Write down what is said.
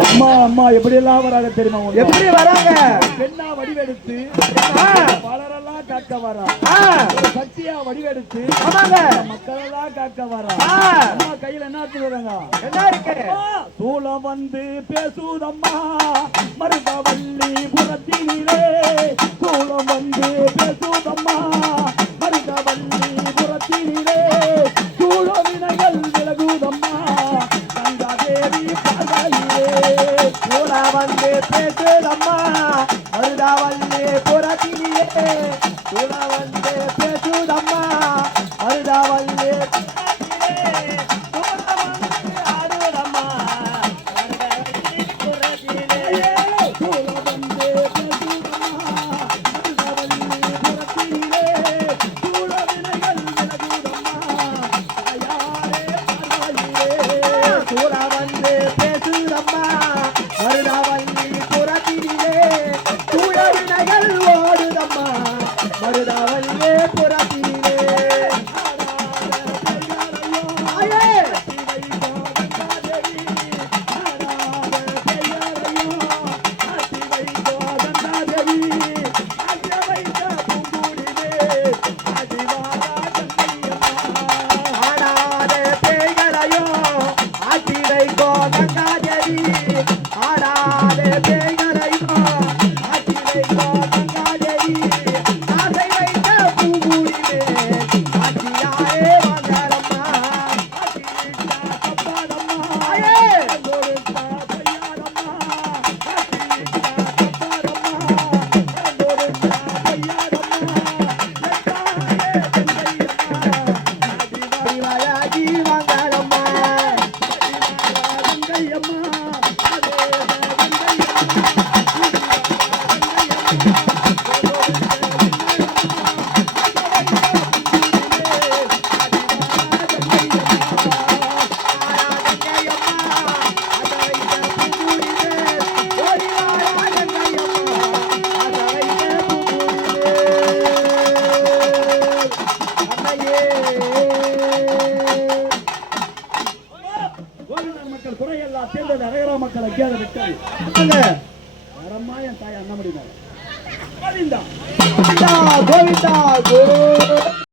அம்மா அம்மா எப்படி எல்லாம் வராங்க தெரியுமா? எப்படி வராங்க? பெண்ணா வடிவெடுத்து பலரெல்லாம் காக்க வரா. சக்தியா வடிவெடுத்து மக்கள் எல்லாம் காக்க வரா. அம்மா கையில என்ன வராங்க? என்ன இருக்கு? சூளம் வந்து பேசுதம்மா மருதவல்லி புறத்தினிலே. சூளம் வந்து பேசுதம்மா மருதவல்லி புறத்தினிலே. சூழ வினைகள் விலகுதம்மா கங்காதேவி பார்வையிலே. சூளம் வந்து பேசுதம்மா மருதவல்லி புறத்தினிலே. சூளம் வந்து பேசுதம்மா மருதவல்லி மக்கள் அக்கியாத விட்டாங்க. வரம்மா என் தாய் அண்ணாமடி கோவிந்தா கோவிந்தா கோவிந்தா